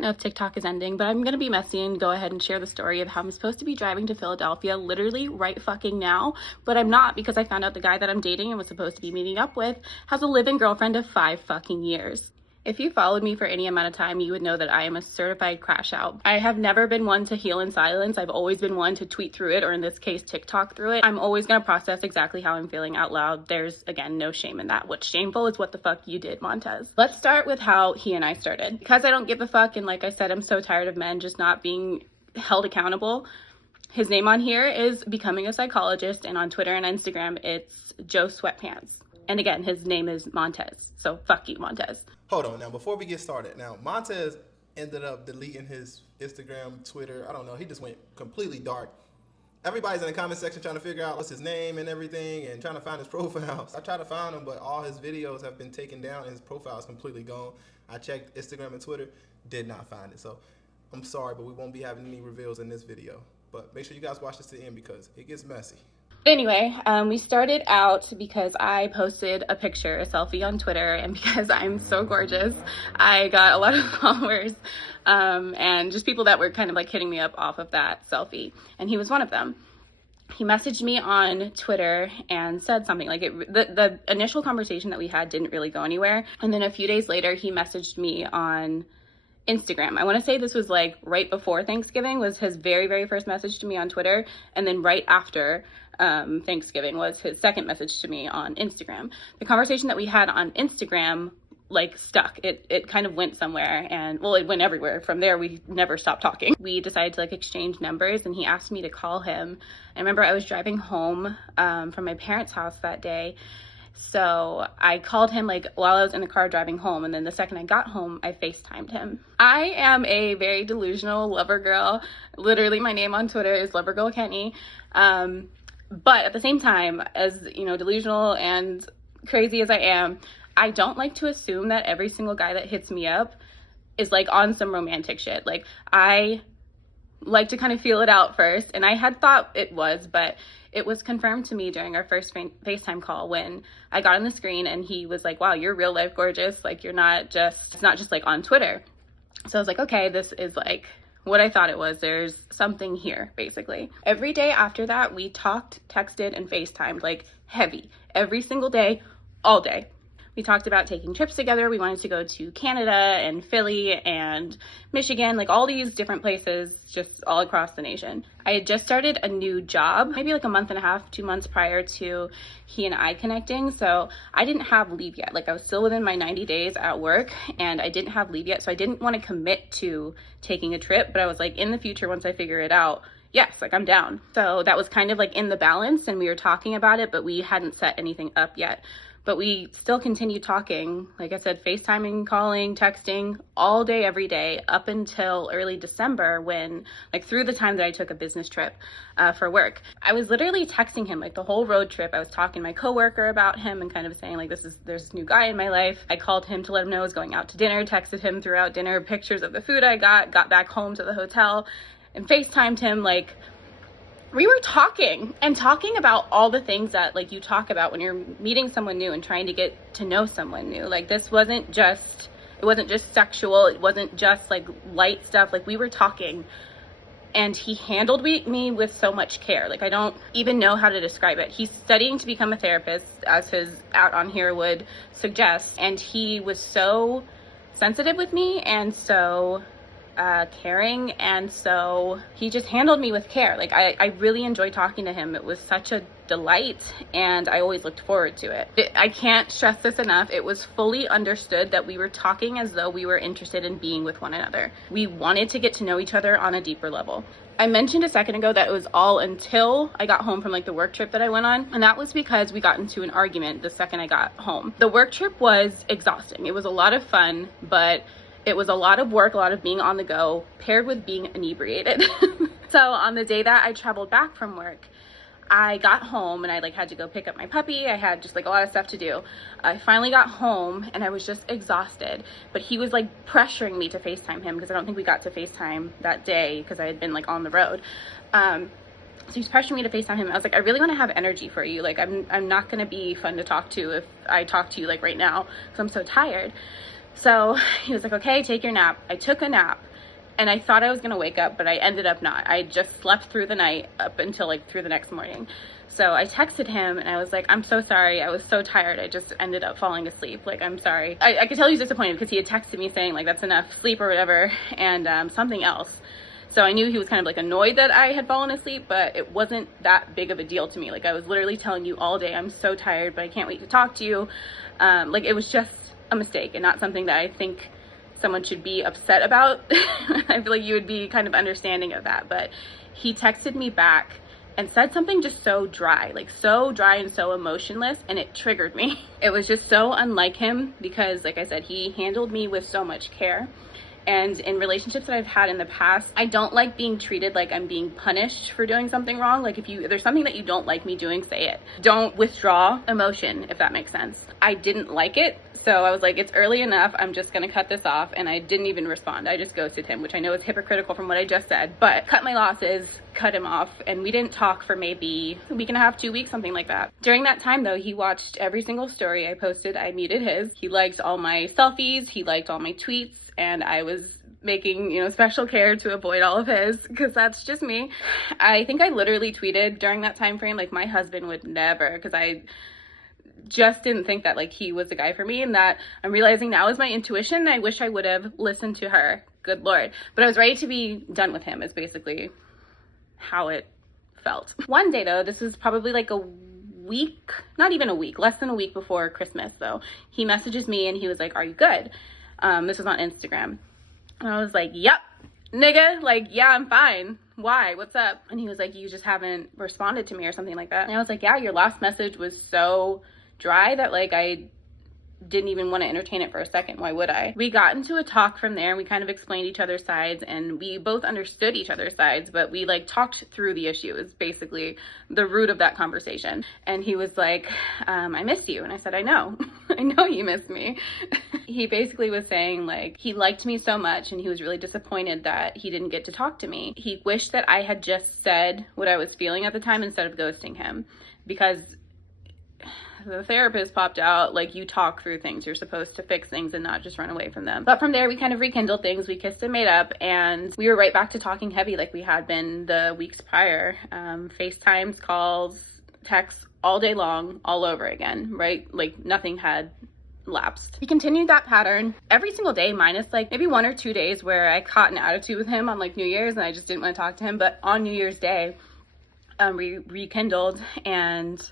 don't know if TikTok is ending, but I'm gonna be messy and go ahead and share the story of how I'm supposed to be driving to Philadelphia literally right fucking now, but I'm not, because I found out the guy that I'm dating and was supposed to be meeting up with has a live-in girlfriend of 5 fucking years. If you followed me for any amount of time, you would know that I am a certified crash out. I have never been one to heal in silence. I've always been one to tweet through it, or in this case, TikTok through it. I'm always gonna process exactly how I'm feeling out loud. There's, again, no shame in that. What's shameful is what the fuck you did, Montez. Let's start with how he and I started. Because I don't give a fuck, and like I said, I'm so tired of men just not being held accountable. His name on here is Becoming a Psychologist, and on Twitter and Instagram, it's Joe Sweatpants. And again, his name is Montez. So fuck you, Montez. Hold on now, before we get started. Now, Montez ended up deleting his Instagram, Twitter. I don't know. He just went completely dark. Everybody's in the comment section trying to figure out what's his name and everything and trying to find his profile. I tried to find him, but all his videos have been taken down and his profile is completely gone. I checked Instagram and Twitter, did not find it. So I'm sorry, but we won't be having any reveals in this video. But make sure you guys watch this to the end because it gets messy. Anyway, we started out because I posted a picture, a selfie on Twitter, and because I'm so gorgeous, I got a lot of followers, and just people that were kind of like hitting me up off of that selfie, and he was one of them. He messaged me on Twitter and said something like the initial conversation that we had didn't really go anywhere, and then a few days later he messaged me on Instagram. I want to say this was like right before Thanksgiving was his very, very first message to me on Twitter, and then right after Thanksgiving was his second message to me on Instagram. The conversation that we had on Instagram like stuck. It kind of went somewhere, and well, it went everywhere. From there, we never stopped talking. We decided to like exchange numbers, and he asked me to call him. I remember I was driving home from my parents' house that day. So I called him like while I was in the car driving home, and then the second I got home, I FaceTimed him. I am a very delusional lover girl. Literally, my name on Twitter is Lovergirl Kenny. But at the same time, as you know, delusional and crazy as I am, I don't like to assume that every single guy that hits me up is like on some romantic shit. Like, I like to kind of feel it out first, and I had thought it was, but it was confirmed to me during our first FaceTime call when I got on the screen and he was like, wow, you're real life gorgeous. Like, you're not just, it's not just like on Twitter. So I was like, okay, this is like what I thought it was. There's something here, basically. Every day after that, we talked, texted, and FaceTimed like heavy. Every single day, all day. We talked about taking trips together. We wanted to go to Canada and Philly and Michigan, like all these different places just all across the nation. I had just started a new job, maybe like a month and a half, 2 months prior to he and I connecting. So I didn't have leave yet. Like, I was still within my 90 days at work and I didn't have leave yet. So I didn't want to commit to taking a trip, but I was like, in the future, once I figure it out, yes, like I'm down. So that was kind of like in the balance, and we were talking about it, but we hadn't set anything up yet. But we still continued talking, like I said, FaceTiming, calling, texting all day, every day, up until early December when, like, through the time that I took a business trip for work. I was literally texting him, like, the whole road trip. I was talking to my coworker about him and kind of saying, like, there's this new guy in my life. I called him to let him know I was going out to dinner, texted him throughout dinner pictures of the food I got back home to the hotel, and FaceTimed him, like, we were talking about all the things that like you talk about when you're meeting someone new and trying to get to know someone new. Like, this wasn't just sexual. It wasn't just like light stuff. Like, we were talking, and he handled me with so much care. Like, I don't even know how to describe it. He's studying to become a therapist, as his out on here would suggest. And he was so sensitive with me and so caring, and so he just handled me with care. Like, I really enjoyed talking to him. It was such a delight, and I always looked forward to it. I can't stress this enough. It was fully understood that we were talking as though we were interested in being with one another. We wanted to get to know each other on a deeper level. I mentioned a second ago that it was all until I got home from like the work trip that I went on, and that was because we got into an argument the second I got home. The work trip was exhausting. It was a lot of fun, but it was a lot of work, a lot of being on the go, paired with being inebriated. So on the day that I traveled back from work, I got home and I like had to go pick up my puppy. I had just like a lot of stuff to do. I finally got home and I was just exhausted, but he was like pressuring me to FaceTime him because I don't think we got to FaceTime that day because I had been like on the road. So he's pressuring me to FaceTime him. I was like, I really want to have energy for you. Like, I'm not going to be fun to talk to if I talk to you like right now because I'm so tired. So he was like, okay, take your nap. I took a nap. And I thought I was gonna wake up, but I ended up not. I just slept through the night up until like through the next morning. So I texted him and I was like, I'm so sorry. I was so tired. I just ended up falling asleep. Like, I'm sorry. I could tell he was disappointed because he had texted me saying like, that's enough sleep or whatever, and something else. So I knew he was kind of like annoyed that I had fallen asleep, but it wasn't that big of a deal to me. Like, I was literally telling you all day, I'm so tired, but I can't wait to talk to you. Like, it was just a mistake and not something that I think someone should be upset about. I feel like you would be kind of understanding of that. But he texted me back and said something just so dry, like so dry and so emotionless, and it triggered me. It was just so unlike him because, like I said, he handled me with so much care. And in relationships that I've had in the past, I don't like being treated like I'm being punished for doing something wrong. Like, if there's something that you don't like me doing, say it. Don't withdraw emotion, if that makes sense. I didn't like it. So I was like, it's early enough. I'm just going to cut this off. And I didn't even respond. I just ghosted him, which I know is hypocritical from what I just said, but cut my losses, cut him off. And we didn't talk for maybe a week and a half, 2 weeks, something like that. During that time though, he watched every single story I posted. I muted his. He liked all my selfies. He liked all my tweets. And I was making, special care to avoid all of his, because that's just me. I think I literally tweeted during that time frame, like, my husband would never, because I just didn't think that like he was the guy for me, and that I'm realizing now is my intuition. I wish I would have listened to her. Good Lord. But I was ready to be done with him is basically how it felt. One day though, this was probably like a week, not even a week, less than a week before Christmas though, he messages me and he was like, are you good? This was on Instagram. And I was like, yep, nigga, like, yeah, I'm fine. Why? What's up? And he was like, you just haven't responded to me or something like that. And I was like, yeah, your last message was so dry that like I didn't even want to entertain it for a second. Why would I? We got into a talk from there and we kind of explained each other's sides and we both understood each other's sides, but we like talked through the issue is basically the root of that conversation. And he was like, I missed you. And I said, I know. I know you missed me. He basically was saying like he liked me so much and he was really disappointed that he didn't get to talk to me. He wished that I had just said what I was feeling at the time instead of ghosting him, because the therapist popped out, like, you talk through things. You're supposed to fix things and not just run away from them. But from there, we kind of rekindled things. We kissed and made up, and we were right back to talking heavy like we had been the weeks prior. FaceTimes, calls, texts, all day long, all over again, right? Like, nothing had lapsed. He continued that pattern every single day, minus like maybe 1 or 2 days where I caught an attitude with him on like New Year's and I just didn't want to talk to him. But on New Year's Day, we rekindled, and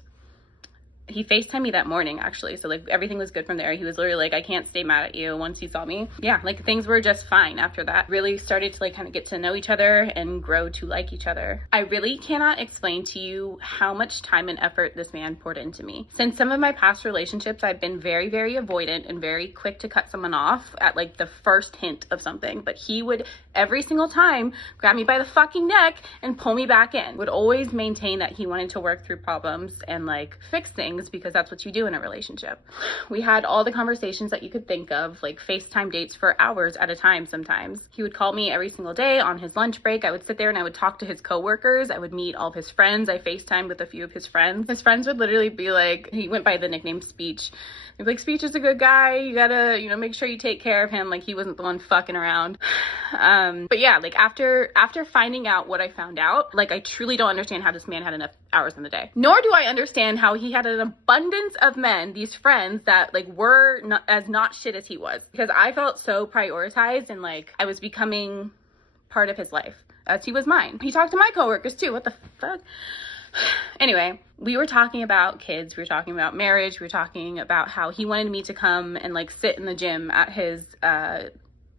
he FaceTimed me that morning, actually. So like everything was good from there. He was literally like, I can't stay mad at you once he saw me. Yeah, like things were just fine after that. Really started to like kind of get to know each other and grow to like each other. I really cannot explain to you how much time and effort this man poured into me. Since some of my past relationships, I've been very, very avoidant and very quick to cut someone off at like the first hint of something. But he would every single time grab me by the fucking neck and pull me back in. Would always maintain that he wanted to work through problems and like fix things, because that's what you do in a relationship. We had all the conversations that you could think of, like FaceTime dates for hours at a time sometimes. He would call me every single day on his lunch break. I would sit there and I would talk to his coworkers. I would meet all of his friends. I FaceTimed with a few of his friends. His friends would literally be like, he went by the nickname Speech. They'd be like, Speech is a good guy. You gotta, make sure you take care of him. Like he wasn't the one fucking around. But yeah, like after finding out what I found out, like I truly don't understand how this man had enough hours in the day. Nor do I understand how he had an abundance of men, these friends that like were not shit as he was, because I felt so prioritized and like I was becoming part of his life as he was mine. He talked to my coworkers too. What the fuck? Anyway, we were talking about kids, we were talking about marriage, we were talking about how he wanted me to come and like sit in the gym at his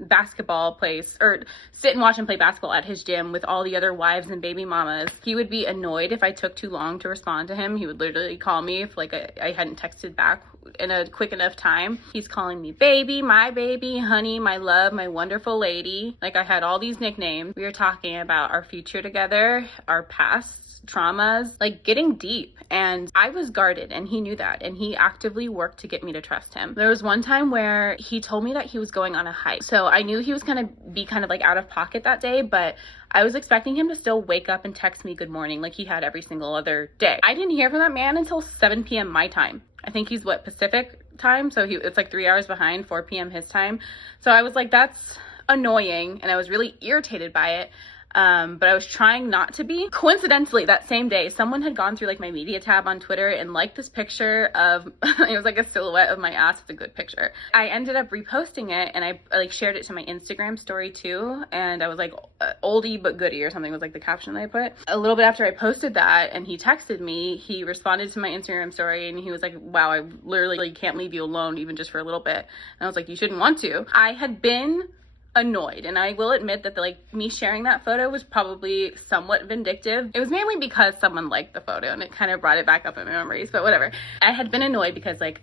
basketball place, or sit and watch him play basketball at his gym with all the other wives and baby mamas. He would be annoyed if I took too long to respond to him. He would literally call me if like I hadn't texted back in a quick enough time. He's calling me baby, my baby, honey, my love, my wonderful lady. Like I had all these nicknames. We were talking about our future together, our past traumas, like getting deep, and I was guarded and he knew that, and he actively worked to get me to trust him. There was one time where he told me that he was going on a hike, so I knew he was gonna be kind of like out of pocket that day, but I was expecting him to still wake up and text me good morning like he had every single other day. I didn't hear from that man until 7 p.m. my time. I think he's Pacific time, so it's like 3 hours behind, 4 p.m. his time. So I was like, that's annoying and I was really irritated by it. But I was trying not to be. Coincidentally, that same day, someone had gone through like my media tab on Twitter and liked this picture of, it was like a silhouette of my ass. It's a good picture. I ended up reposting it and I like shared it to my Instagram story too. And I was like, oldie but goodie or something was like the caption that I put. A little bit after I posted that and he texted me, he responded to my Instagram story and he was like, wow, I literally can't leave you alone even just for a little bit. And I was like, you shouldn't want to. I had been annoyed, and I will admit that me sharing that photo was probably somewhat vindictive. It was mainly because someone liked the photo and it kind of brought it back up in my memories, but whatever. I had been annoyed because like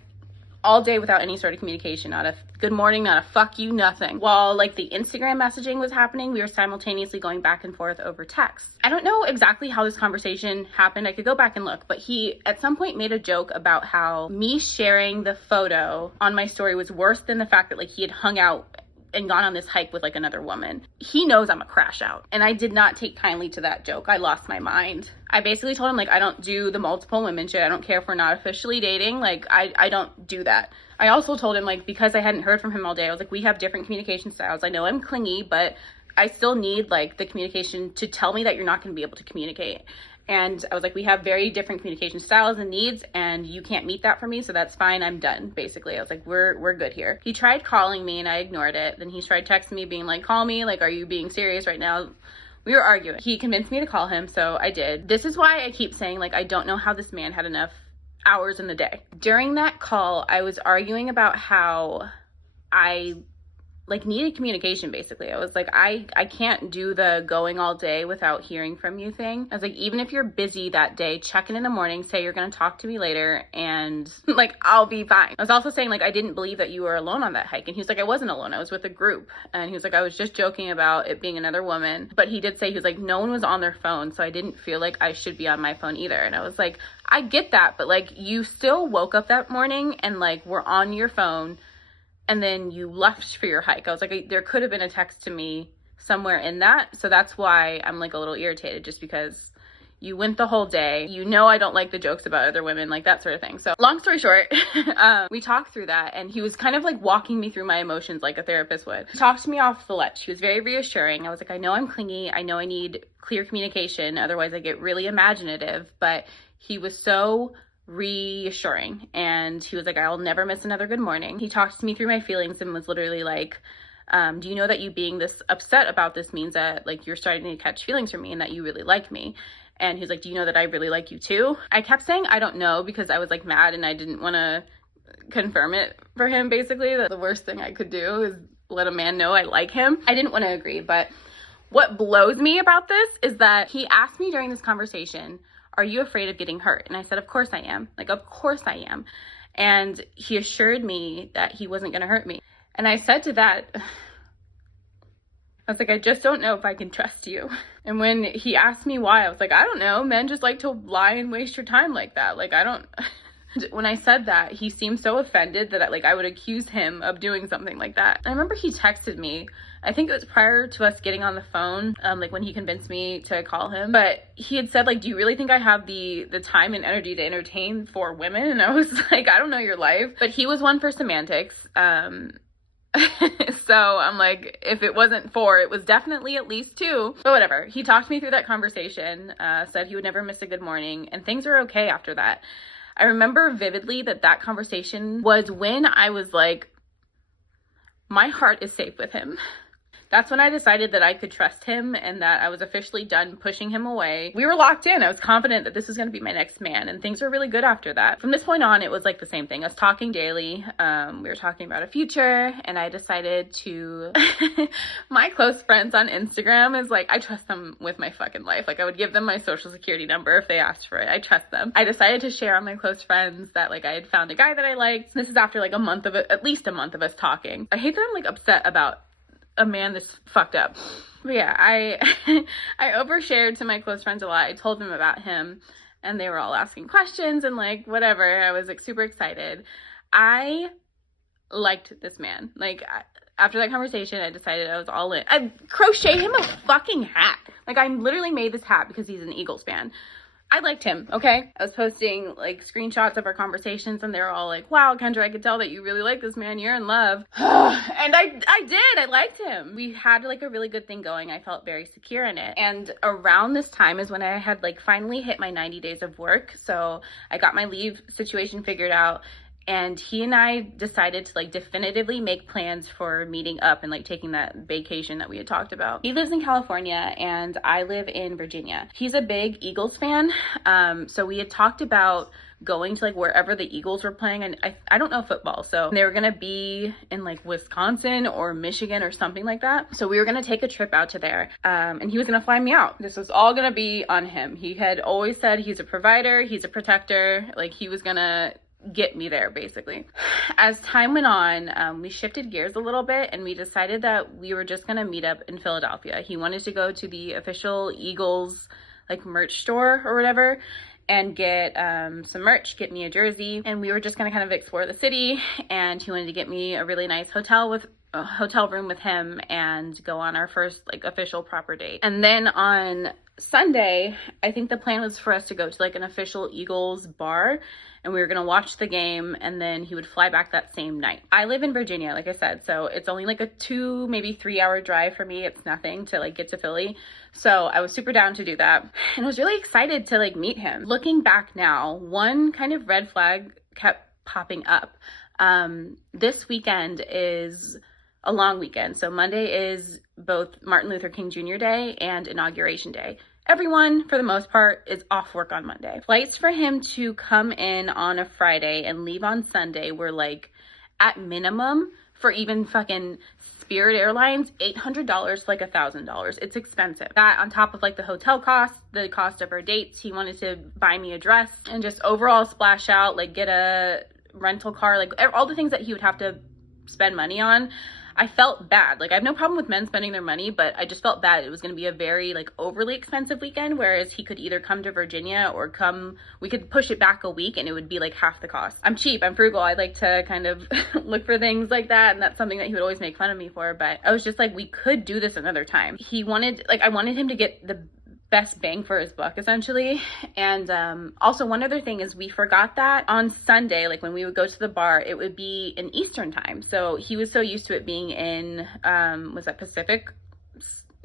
all day without any sort of communication, not a good morning, not a fuck you, nothing. While like the Instagram messaging was happening, we were simultaneously going back and forth over text. I don't know exactly how this conversation happened. I could go back and look, but he at some point made a joke about how me sharing the photo on my story was worse than the fact that like he had hung out and gone on this hike with like another woman. He knows I'm a crash out, and I did not take kindly to that joke. I lost my mind. I basically told him like, I don't do the multiple women shit. I don't care if we're not officially dating. Like I don't do that. I also told him like, because I hadn't heard from him all day, I was like, we have different communication styles. I know I'm clingy, but I still need like the communication to tell me that you're not going to be able to communicate. And I was like, we have very different communication styles and needs, and you can't meet that for me, so that's fine. I'm done, basically. I was like, we're good here. He tried calling me, and I ignored it. Then he tried texting me, being like, call me. Like, are you being serious right now? We were arguing. He convinced me to call him, so I did. This is why I keep saying, like, I don't know how this man had enough hours in the day. During that call, I was arguing about how I like needed communication. Basically, I was like, I can't do the going all day without hearing from you thing. I was like, even if you're busy that day, check in the morning, say you're gonna talk to me later, and like I'll be fine. I was also saying like I didn't believe that you were alone on that hike, and he was like, I wasn't alone, I was with a group. And he was like, I was just joking about it being another woman. But he did say, he was like, no one was on their phone, so I didn't feel like I should be on my phone either. And I was like, I get that, but like you still woke up that morning and like were on your phone and then you left for your hike. I was like, there could have been a text to me somewhere in that. So that's why I'm like a little irritated, just because you went the whole day. You know I don't like the jokes about other women, like that sort of thing. So long story short, we talked through that, and he was kind of like walking me through my emotions like a therapist would. He talked me off the ledge. He was very reassuring. I was like, I know I'm clingy. I know I need clear communication. Otherwise I get really imaginative. But he was so reassuring, and he was like, I'll never miss another good morning. He talked to me through my feelings and was literally like, do you know that you being this upset about this means that like you're starting to catch feelings for me and that you really like me? And he's like, do you know that I really like you too? I kept saying I don't know, because I was like mad and I didn't want to confirm it for him. Basically, that the worst thing I could do is let a man know I like him. I didn't want to agree, but what blows me about this is that he asked me during this conversation, are you afraid of getting hurt? And I said, of course I am. Like, of course I am. And he assured me that he wasn't going to hurt me. And I said to that, I was like, I just don't know if I can trust you. And when he asked me why, I was like, I don't know. Men just like to lie and waste your time like that. Like, I don't. When I said that, he seemed so offended that I would accuse him of doing something like that. I remember he texted me, I think it was prior to us getting on the phone, like when he convinced me to call him. But he had said, like, do you really think I have the time and energy to entertain 4 women? And I was like, I don't know your life. But he was one for semantics. So I'm like, if it wasn't 4, it was definitely at least 2. But whatever. He talked me through that conversation, said he would never miss a good morning, and things were okay after that. I remember vividly that conversation was when I was like, my heart is safe with him. That's when I decided that I could trust him and that I was officially done pushing him away. We were locked in. I was confident that this was going to be my next man, and things were really good after that. From this point on, it was like the same thing. Us talking daily. We were talking about a future, and I decided to... My close friends on Instagram is like, I trust them with my fucking life. Like, I would give them my social security number if they asked for it. I trust them. I decided to share on my close friends that like I had found a guy that I liked. This is after like at least a month of us talking. I hate that I'm like upset about a man that's fucked up. But yeah, I overshared to my close friends a lot. I told them about him, and they were all asking questions and like whatever. I was like super excited. I liked this man. Like after that conversation, I decided I was all in. I crochet him a fucking hat. Like I literally made this hat because he's an Eagles fan. I liked him, okay? I was posting like screenshots of our conversations and they were all like, wow, Kendra, I could tell that you really like this man. You're in love. And I did. I liked him. We had like a really good thing going. I felt very secure in it. And around this time is when I had like finally hit my 90 days of work. So I got my leave situation figured out. And he and I decided to like definitively make plans for meeting up and like taking that vacation that we had talked about. He lives in California and I live in Virginia. He's a big Eagles fan. So we had talked about going to like wherever the Eagles were playing, and I don't know football, so they were gonna be in like Wisconsin or Michigan or something like that. So we were gonna take a trip out to there, and he was gonna fly me out. This was all gonna be on him. He had always said he's a provider, he's a protector, like he was gonna get me there basically. As time went on, we shifted gears a little bit and we decided that we were just gonna meet up in Philadelphia. He wanted to go to the official Eagles like merch store or whatever and get some merch, get me a jersey, and we were just gonna kind of explore the city, and he wanted to get me a really nice hotel room with him and go on our first like official proper date. And then on Sunday, I think the plan was for us to go to like an official Eagles bar, and we were gonna watch the game, and then he would fly back that same night. I live in Virginia, like I said, so it's only like a 2, maybe 3 hour drive for me. It's nothing to like get to Philly. So I was super down to do that. And I was really excited to like meet him. Looking back now, one kind of red flag kept popping up. This weekend is a long weekend. So Monday is both Martin Luther King Jr. Day and Inauguration Day. Everyone, for the most part, is off work on Monday. Flights for him to come in on a Friday and leave on Sunday were like, at minimum, for even fucking Spirit Airlines, $800 like $1,000. It's expensive. That on top of like the hotel costs, the cost of our dates, he wanted to buy me a dress and just overall splash out, like get a rental car, like all the things that he would have to spend money on. I felt bad. Like I have no problem with men spending their money, but I just felt bad. It was going to be a very like overly expensive weekend, whereas he could either come to Virginia or we could push it back a week and it would be like half the cost. I'm cheap, I'm frugal. I like to kind of look for things like that. And that's something that he would always make fun of me for. But I was just like, we could do this another time. I wanted him to get the best bang for his buck essentially. And also one other thing is we forgot that on Sunday, like when we would go to the bar, it would be in Eastern time. So he was so used to it being in was that Pacific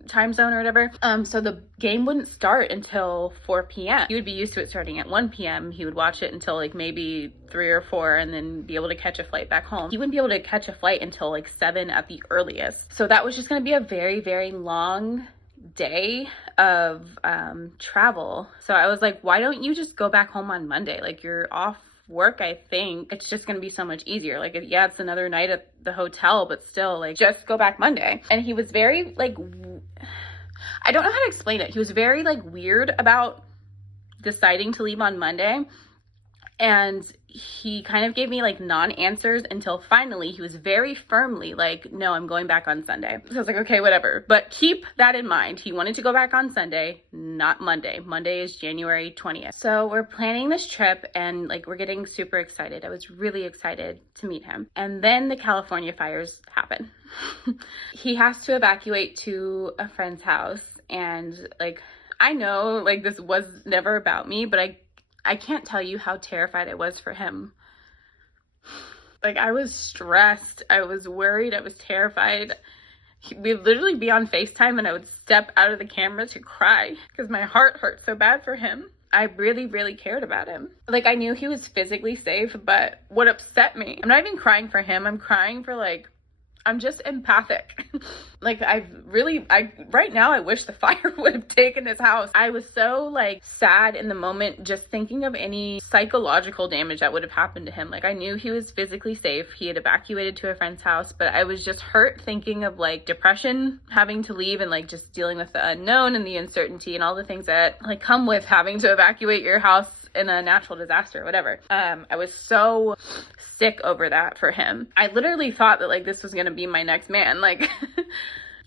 time zone or whatever. So the game wouldn't start until 4 p.m. He would be used to it starting at 1 p.m. He would watch it until like maybe 3 or 4 and then be able to catch a flight back home. He wouldn't be able to catch a flight until like 7 at the earliest. So that was just going to be a very, very long day of travel. So I was like, why don't you just go back home on Monday? Like you're off work, I think. It's just gonna be so much easier. Like yeah, it's another night at the hotel, but still like just go back Monday. And he was very like, I don't know how to explain it. He was very like weird about deciding to leave on Monday. And he kind of gave me like non-answers until finally he was very firmly like, no, I'm going back on Sunday. So I was like, okay, whatever. But keep that in mind. He wanted to go back on Sunday, not Monday. Monday is January 20th. So we're planning this trip and like we're getting super excited. I was really excited to meet him. And then the California fires happen. He has to evacuate to a friend's house. And like, I know like this was never about me, but I can't tell you how terrified I was for him. Like I was stressed, I was worried, I was terrified. We'd literally be on FaceTime and I would step out of the camera to cry because my heart hurt so bad for him. I really, really cared about him. Like I knew he was physically safe, but what upset me, I'm not even crying for him, I'm crying for like, I'm just empathic. Like right now I wish the fire would have taken his house. I was so like sad in the moment just thinking of any psychological damage that would have happened to him. Like I knew he was physically safe. He had evacuated to a friend's house, but I was just hurt thinking of like depression, having to leave and like just dealing with the unknown and the uncertainty and all the things that like come with having to evacuate your house in a natural disaster or whatever. I was so sick over that for him. I literally thought that like this was gonna be my next man. Like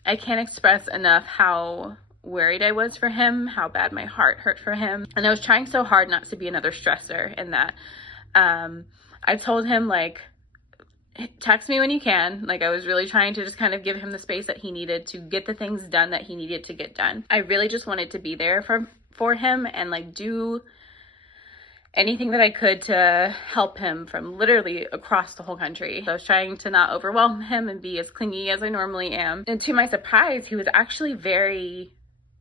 I can't express enough how worried I was for him, how bad my heart hurt for him. And I was trying so hard not to be another stressor in that. I told him like, text me when you can. Like I was really trying to just kind of give him the space that he needed to get the things done that he needed to get done. I really just wanted to be there for him and like do anything that I could to help him from literally across the whole country. So I was trying to not overwhelm him and be as clingy as I normally am. And to my surprise, he was actually very,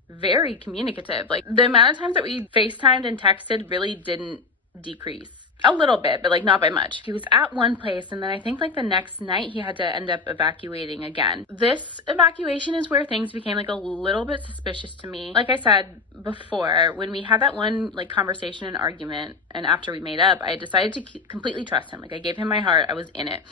very communicative. Like the amount of times that we FaceTimed and texted really didn't decrease. A little bit, but like not by much. He was at one place, and then I think like the next night he had to end up evacuating again. This evacuation is where things became like a little bit suspicious to me. Like I said before, when we had that one like conversation and argument, and after we made up, I decided to completely trust him. Like I gave him my heart, I was in it.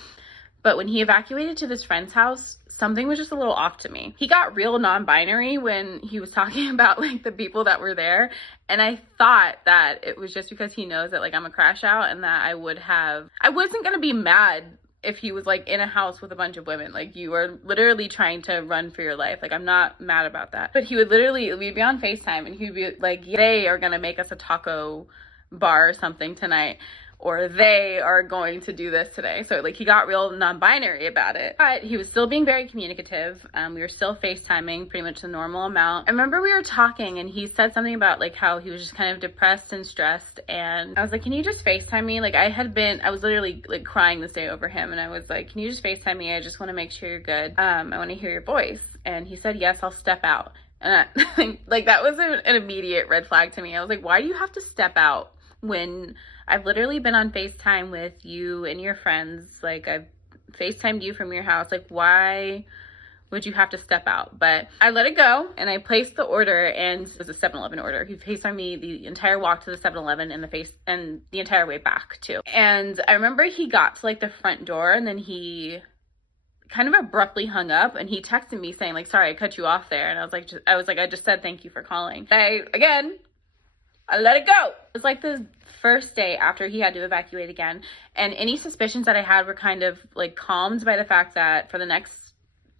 But when he evacuated to this friend's house, something was just a little off to me. He got real non-binary when he was talking about like the people that were there. And I thought that it was just because he knows that like I'm a crash out and that I wasn't going to be mad if he was like in a house with a bunch of women. Like you are literally trying to run for your life. Like I'm not mad about that. But we'd be on FaceTime and he'd be like, they are going to make us a taco bar or something tonight, or they are going to do this today. So like he got real non-binary about it, but he was still being very communicative. We were still FaceTiming pretty much the normal amount. I remember we were talking and he said something about like how he was just kind of depressed and stressed. And I was like, can you just FaceTime me? Like I was literally like crying this day over him. And I was like, can you just FaceTime me? I just want to make sure you're good. I want to hear your voice. And he said, yes, I'll step out. And like that was an immediate red flag to me. I was like, why do you have to step out when I've literally been on FaceTime with you and your friends? Like I've FaceTimed you from your house. Like why would you have to step out? But I let it go and I placed the order, and it was a 7-Eleven order. He FaceTimed me the entire walk to the 7-Eleven and the entire way back too. And I remember he got to like the front door and then he kind of abruptly hung up, and he texted me saying like, sorry, I cut you off there. And I was like, I just said thank you for calling. I let it go. It was like the first day after he had to evacuate again. And any suspicions that I had were kind of like calmed by the fact that for the next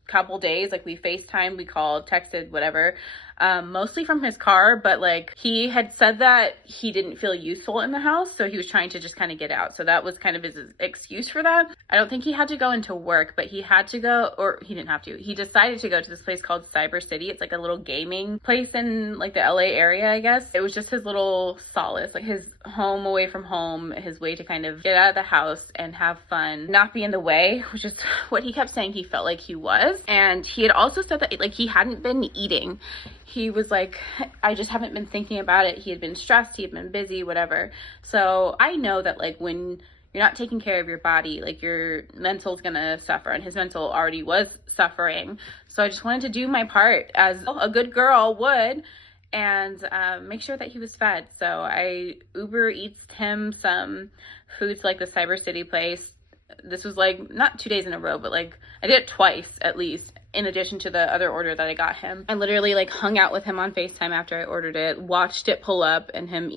couple days, like we FaceTimed, we called, texted, whatever, mostly from his car. But like he had said that he didn't feel useful in the house, so he was trying to just kind of get out. So that was kind of his excuse for that. I don't think he had to go into work, but he had to go, or he didn't have to. He decided to go to this place called Cyber City. It's like a little gaming place in like the LA area, I guess. It was just his little solace, like his home away from home, his way to kind of get out of the house and have fun, not be in the way, which is what he kept saying he felt like he was. And he had also said that like he hadn't been eating. He was like, I just haven't been thinking about it. He had been stressed, he had been busy, whatever. So I know that like when you're not taking care of your body, like your mental's gonna suffer, and his mental already was suffering. So I just wanted to do my part as a good girl would and make sure that he was fed. So I Uber Eats him some food to like the Cyber City place. This was like not 2 days in a row, but like I did it twice at least, in addition to the other order that I got him. I literally like hung out with him on FaceTime after I ordered it, watched it pull up and him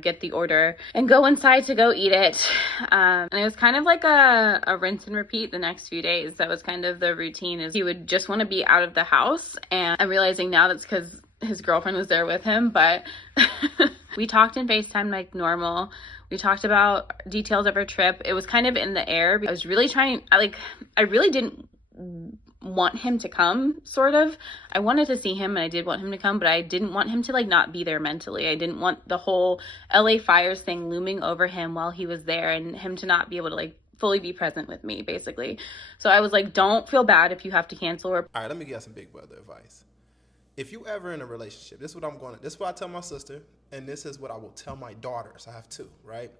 get the order and go inside to go eat it. And it was kind of like a rinse and repeat the next few days. That was kind of the routine, is he would just want to be out of the house. And I'm realizing now that's because his girlfriend was there with him, but we talked in FaceTime like normal. We talked about details of our trip. It was kind of in the air. I was really I really didn't want him to come, sort of. I wanted to see him and I did want him to come, but I didn't want him to like not be there mentally. I didn't want the whole LA fires thing looming over him while he was there and him to not be able to like fully be present with me, basically. So I was like, don't feel bad if you have to cancel. All right, let me get some big brother advice. If you ever in a relationship, this is what I tell my sister, and this is what I will tell my daughters. I have two, right?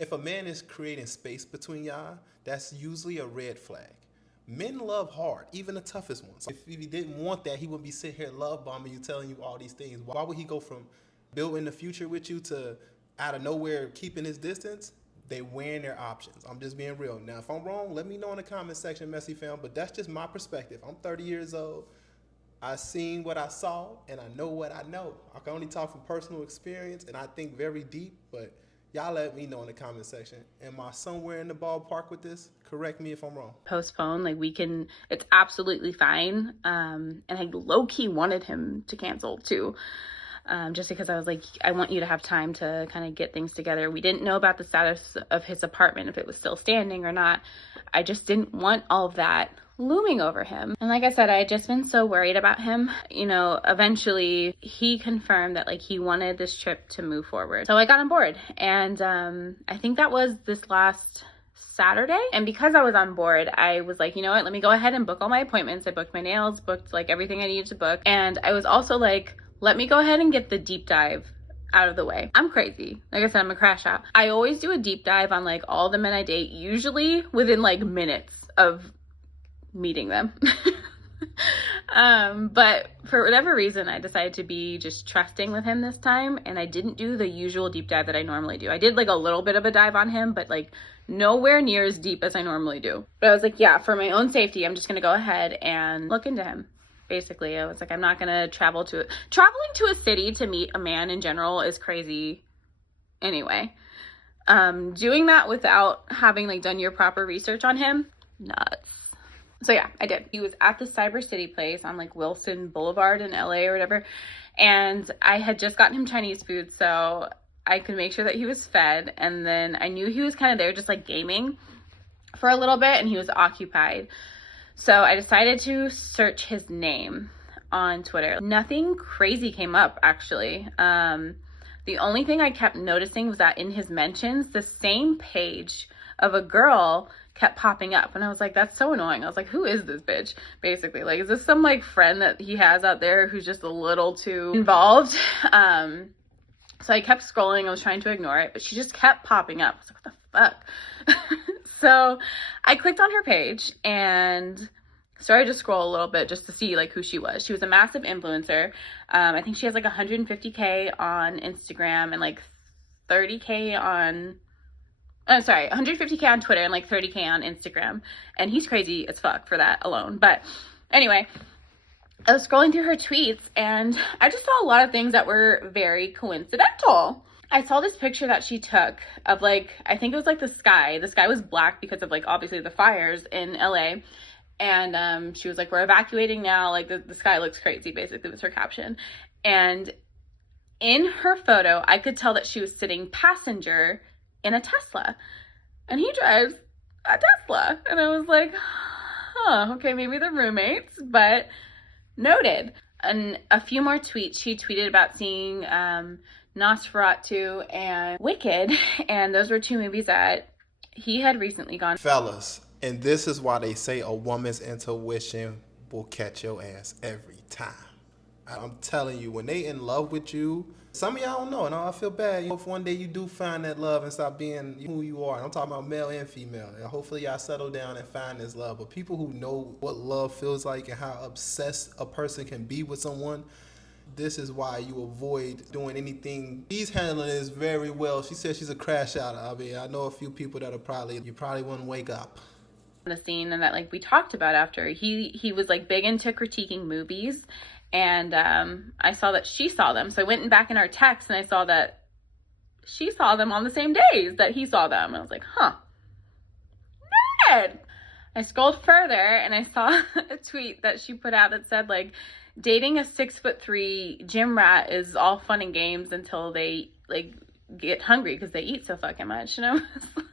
If a man is creating space between y'all, that's usually a red flag. Men love hard, even the toughest ones. If he didn't want that, he wouldn't be sitting here love bombing you, telling you all these things. Why would he go from building the future with you to out of nowhere keeping his distance? They weighing their options. I'm just being real. Now, if I'm wrong, let me know in the comment section, Messy Fam, but that's just my perspective. I'm 30 years old. I seen what I saw, and I know what I know. I can only talk from personal experience, and I think very deep, but y'all let me know in the comment section. Am I somewhere in the ballpark with this? Correct me if I'm wrong. Postpone, like it's absolutely fine. And I low-key wanted him to cancel too. Just because I was like, I want you to have time to kind of get things together. We didn't know about the status of his apartment, if it was still standing or not. I just didn't want all of that looming over him. And like I said, I had just been so worried about him. You know, eventually he confirmed that like he wanted this trip to move forward. So I got on board, and I think that was this last Saturday. And because I was on board, I was like, you know what, let me go ahead and book all my appointments. I booked my nails, booked like everything I needed to book. And I was also like, let me go ahead and get the deep dive out of the way. I'm crazy. Like I said, I'm a crash out. I always do a deep dive on like all the men I date, usually within like minutes of meeting them. But for whatever reason, I decided to be just trusting with him this time, and I didn't do the usual deep dive that I normally do. I did like a little bit of a dive on him, but like nowhere near as deep as I normally do. But I was like, yeah, for my own safety, I'm just gonna go ahead and look into him. Basically, I was like, I'm not gonna traveling to a city to meet a man in general is crazy anyway. Doing that without having like done your proper research on him, nuts. So yeah, I did. He was at the Cyber City place on like Wilson Boulevard in LA or whatever. And I had just gotten him Chinese food, so I could make sure that he was fed. And then I knew he was kind of there just like gaming for a little bit, and he was occupied. So I decided to search his name on Twitter. Nothing crazy came up, actually. The only thing I kept noticing was that in his mentions, the same page of a girl kept popping up. And I was like, that's so annoying. I was like, who is this bitch? Basically, like, is this some like friend that he has out there who's just a little too involved? So I kept scrolling. I was trying to ignore it, but she just kept popping up. I was like, what the fuck? So I clicked on her page and started to scroll a little bit just to see like who she was. She was a massive influencer. I think she has like 150K on Instagram and like 30K on, 150K on Twitter and like 30K on Instagram. And he's crazy as fuck for that alone. But anyway, I was scrolling through her tweets and I just saw a lot of things that were very coincidental. I saw this picture that she took of like, I think it was like the sky. The sky was black because of like obviously the fires in LA. And she was like, we're evacuating now. Like the sky looks crazy, basically was her caption. And in her photo, I could tell that she was sitting passenger in a Tesla. And he drives a Tesla. And I was like, huh, okay, maybe they're roommates, but noted. And a few more tweets. She tweeted about seeing Nosferatu and Wicked, and those were two movies that he had recently gone. Fellas, and this is why they say a woman's intuition will catch your ass every time. I'm telling you, when they in love with you, some of y'all don't know, and I feel bad. If one day you do find that love and stop being who you are, and I'm talking about male and female, and hopefully y'all settle down and find this love. But people who know what love feels like and how obsessed a person can be with someone, this is why you avoid doing anything. She's handling this very well. She said she's a crash out. I mean, I know a few people that are you probably wouldn't wake up. The scene and that like we talked about after, he was like big into critiquing movies, and I saw that she saw them. So I went back in our text and I saw that she saw them on the same days that he saw them. And I was like, huh, noted. I scrolled further and I saw a tweet that she put out that said like, dating a 6'3" gym rat is all fun and games until they like get hungry because they eat so fucking much. And I was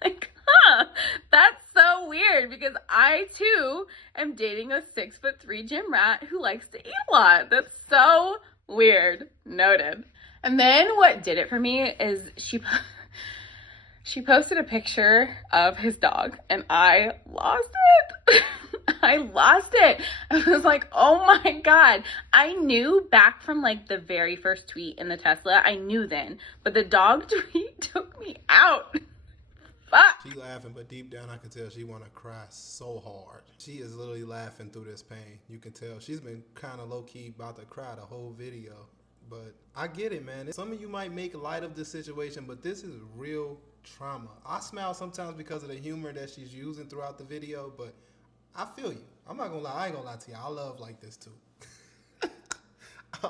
like, huh, that's so weird because I too am dating a 6'3" gym rat who likes to eat a lot. That's so weird. Noted. And then what did it for me is she posted a picture of his dog and I lost it. I lost it. I was like, oh my God. I knew back from like the very first tweet in the Tesla. I knew then. But the dog tweet took me out. Fuck. She laughing, but deep down I can tell she want to cry so hard. She is literally laughing through this pain. You can tell she's been kind of low-key about to cry the whole video. But I get it, man. Some of you might make light of this situation, but this is real trauma. I smile sometimes because of the humor that she's using throughout the video, but I feel you. I'm not gonna lie. I ain't gonna lie to you. I love like this too.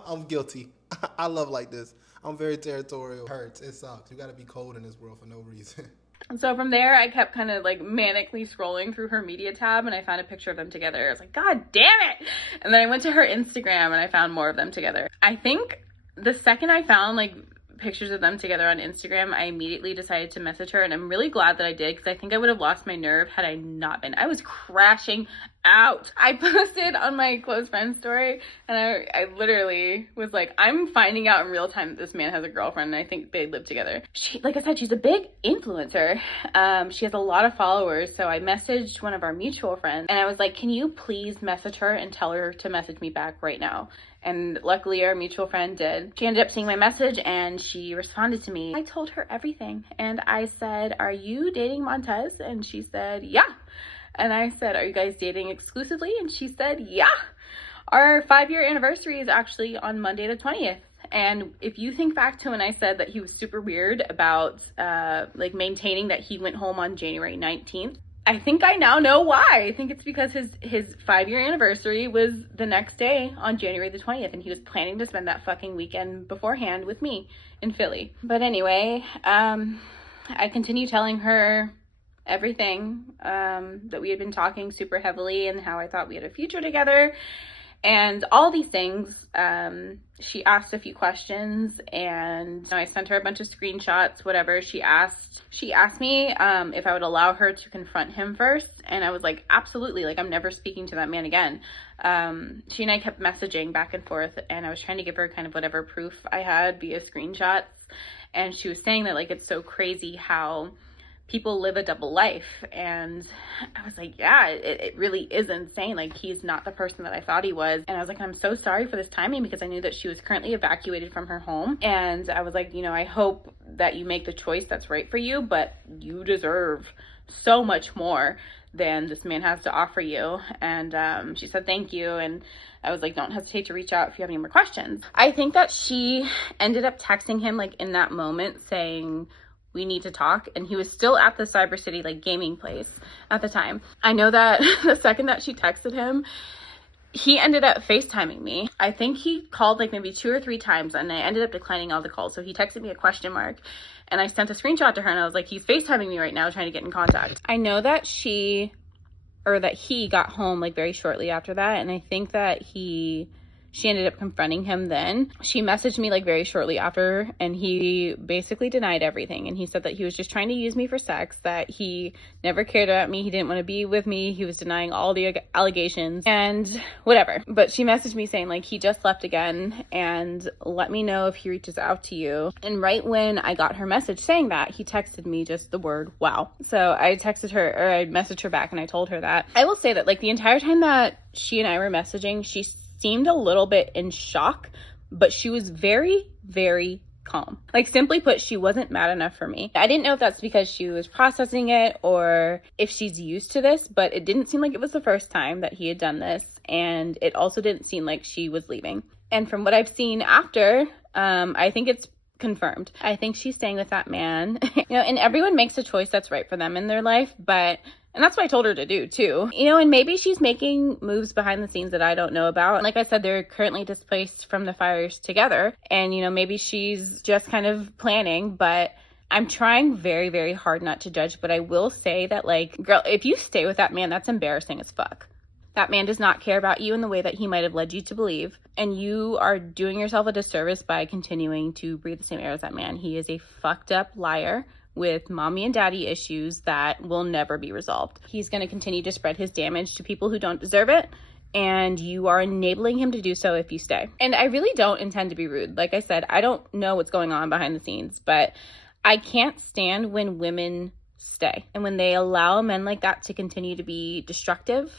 I'm guilty. I love like this. I'm very territorial. It hurts. It sucks. You gotta be cold in this world for no reason. And so from there, I kept kind of like manically scrolling through her media tab and I found a picture of them together. I was like, God damn it. And then I went to her Instagram and I found more of them together. I think the second I found like pictures of them together on Instagram, I immediately decided to message her, and I'm really glad that I did because I think I would have lost my nerve had I not been. I was crashing out. I posted on my close friend story, and I literally was like, I'm finding out in real time that this man has a girlfriend, and I think they live together. She, like I said, she's a big influencer. She has a lot of followers, so I messaged one of our mutual friends, and I was like, can you please message her and tell her to message me back right now? And luckily our mutual friend did. She ended up seeing my message and she responded to me. I told her everything, and I said, are you dating Montez? And she said, yeah. And I said, are you guys dating exclusively? And she said, yeah. Our 5-year anniversary is actually on Monday the 20th. And if you think back to when I said that he was super weird about like maintaining that he went home on January 19th, I think I now know why. I think it's because his 5-year anniversary was the next day on January the 20th, and he was planning to spend that fucking weekend beforehand with me in Philly. But anyway, I continue telling her everything, that we had been talking super heavily and how I thought we had a future together and all these things. She asked a few questions, and I sent her a bunch of screenshots, whatever. She asked me if I would allow her to confront him first, and I was like, absolutely. Like, I'm never speaking to that man again. She and I kept messaging back and forth, and I was trying to give her kind of whatever proof I had via screenshots, and she was saying that, like, it's so crazy how people live a double life. And I was like, yeah, it really is insane. Like, he's not the person that I thought he was. And I was like, I'm so sorry for this timing, because I knew that she was currently evacuated from her home. And I was like, you know, I hope that you make the choice that's right for you, but you deserve so much more than this man has to offer you. And she said, thank you. And I was like, don't hesitate to reach out if you have any more questions. I think that she ended up texting him, like, in that moment, saying, we need to talk. And he was still at the Cyber City, like, gaming place at the time. I know that the second that she texted him, he ended up FaceTiming me. I think he called like maybe 2 or 3 times, and I ended up declining all the calls. So he texted me a question mark, and I sent a screenshot to her, and I was like, he's FaceTiming me right now trying to get in contact. I know that he got home like very shortly after that, and I think that she ended up confronting him then. She messaged me like very shortly after, and he basically denied everything. And he said that he was just trying to use me for sex, that he never cared about me, he didn't want to be with me, he was denying all the allegations and whatever. But she messaged me saying, like, he just left again, and let me know if he reaches out to you. And right when I got her message saying that, he texted me just the word wow. So I texted her, or I messaged her back, and I told her that. I will say that, like, the entire time that she and I were messaging, she seemed a little bit in shock, but she was very, very calm. Like, simply put, she wasn't mad enough for me. I didn't know if that's because she was processing it or if she's used to this, but it didn't seem like it was the first time that he had done this, and it also didn't seem like she was leaving. And from what I've seen after, I think it's confirmed. I think she's staying with that man. You know, and everyone makes a choice that's right for them in their life, and that's what I told her to do too. You know, and maybe she's making moves behind the scenes that I don't know about. Like I said, they're currently displaced from the fires together. And, you know, maybe she's just kind of planning, but I'm trying very, very hard not to judge. But I will say that, like, girl, if you stay with that man, that's embarrassing as fuck. That man does not care about you in the way that he might have led you to believe. And you are doing yourself a disservice by continuing to breathe the same air as that man. He is a fucked up liar with mommy and daddy issues that will never be resolved. He's going to continue to spread his damage to people who don't deserve it, and you are enabling him to do so if you stay. And I really don't intend to be rude. Like I said, I don't know what's going on behind the scenes, but I can't stand when women stay and when they allow men like that to continue to be destructive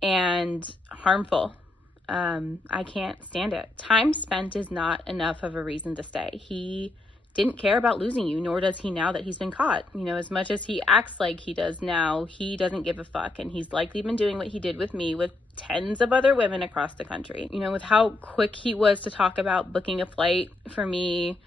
and harmful. I can't stand it. Time spent is not enough of a reason to stay. He didn't care about losing you, nor does he now that he's been caught. You know, as much as he acts like he does now, he doesn't give a fuck. And he's likely been doing what he did with me with tens of other women across the country. You know, with how quick he was to talk about booking a flight for me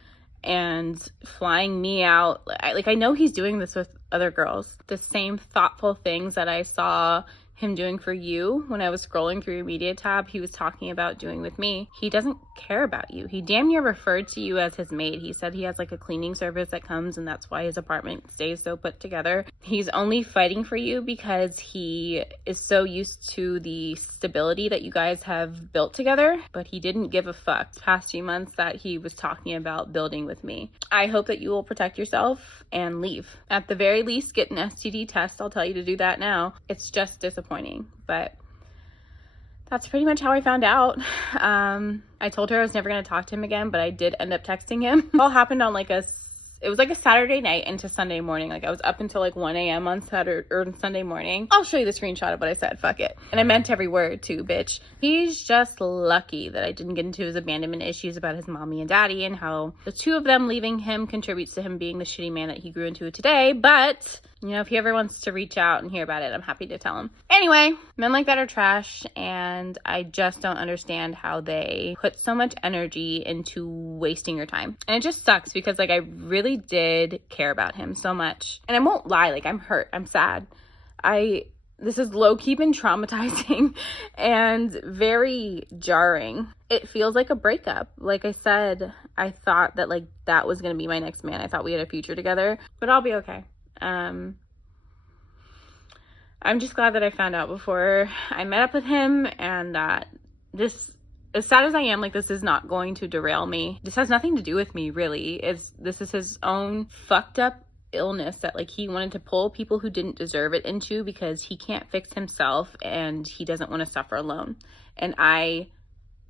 and flying me out. I know he's doing this with other girls. The same thoughtful things that I saw him doing for you when I was scrolling through your media tab, he was talking about doing with me. He doesn't care about you. He damn near referred to you as his maid. He said he has like a cleaning service that comes, and that's why his apartment stays so put together. He's only fighting for you because he is so used to the stability that you guys have built together, but he didn't give a fuck the past few months that he was talking about building with me. I hope that you will protect yourself and leave. At the very least, get an STD test. I'll tell you to do that now. It's just disappointing, but that's pretty much how I found out. I told her I was never going to talk to him again, but I did end up texting him. It all happened on it was like a Saturday night into Sunday morning. Like I was up until like 1 a.m. on Saturday or Sunday morning. I'll show you the screenshot of what I said. Fuck it. And I meant every word too, bitch. He's just lucky that I didn't get into his abandonment issues about his mommy and daddy and how the two of them leaving him contributes to him being the shitty man that he grew into today. But, you know, if he ever wants to reach out and hear about it, I'm happy to tell him. Anyway, men like that are trash, and I just don't understand how they put so much energy into wasting your time. And it just sucks because, like, I really did care about him so much. And I won't lie, like, I'm hurt. I'm sad. This is low-key been traumatizing and very jarring. It feels like a breakup. Like I said, I thought that, like, that was going to be my next man. I thought we had a future together, but I'll be okay. I'm just glad that I found out before I met up with him, and that this, as sad as I am, like, this is not going to derail me. This has nothing to do with me, really. This is his own fucked up illness that, like, he wanted to pull people who didn't deserve it into because he can't fix himself and he doesn't want to suffer alone. And I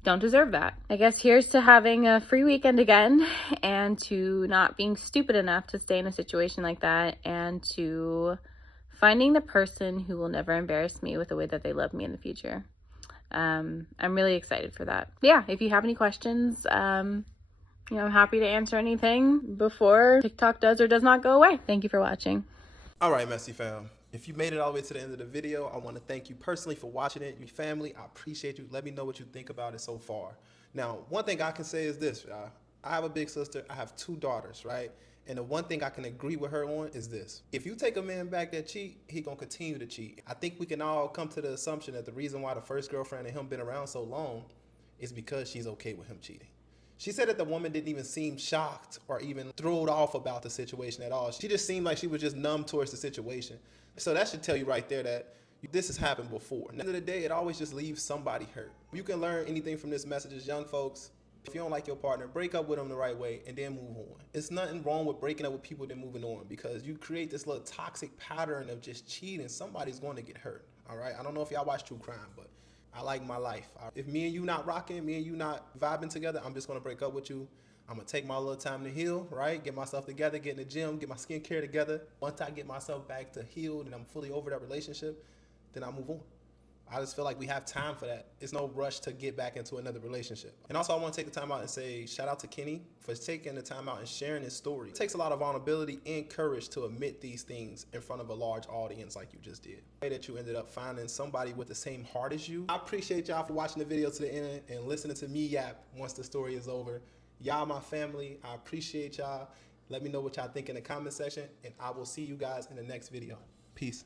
don't deserve that. I guess here's to having a free weekend again, and to not being stupid enough to stay in a situation like that, and to finding the person who will never embarrass me with the way that they love me in the future. I'm really excited for that. Yeah, if you have any questions, you know, I'm happy to answer anything before TikTok does or does not go away. Thank you for watching. All right, Messy fam. If you made it all the way to the end of the video, I want to thank you personally for watching it. Your family, I appreciate you. Let me know what you think about it so far. Now, one thing I can say is this, y'all. I have a big sister. I have 2 daughters, right? And the one thing I can agree with her on is this. If you take a man back that cheat, he gonna continue to cheat. I think we can all come to the assumption that the reason why the first girlfriend and him been around so long is because she's okay with him cheating. She said that the woman didn't even seem shocked or even thrown off about the situation at all. She just seemed like she was just numb towards the situation. So that should tell you right there that this has happened before. At the end of the day, it always just leaves somebody hurt. You can learn anything from this message as young folks. If you don't like your partner, break up with them the right way and then move on. It's nothing wrong with breaking up with people and then moving on, because you create this little toxic pattern of just cheating. Somebody's going to get hurt, all right? I don't know if y'all watch true crime, but I like my life. If me and you not rocking, me and you not vibing together, I'm just gonna break up with you. I'm gonna take my little time to heal, right? Get myself together, get in the gym, get my skincare together. Once I get myself back to healed and I'm fully over that relationship, then I move on. I just feel like we have time for that. It's no rush to get back into another relationship. And also, I want to take the time out and say shout out to Kenny for taking the time out and sharing his story. It takes a lot of vulnerability and courage to admit these things in front of a large audience like you just did. The way that you ended up finding somebody with the same heart as you. I appreciate y'all for watching the video to the end and listening to me yap once the story is over. Y'all my family. I appreciate y'all. Let me know what y'all think in the comment section, and I will see you guys in the next video. Peace.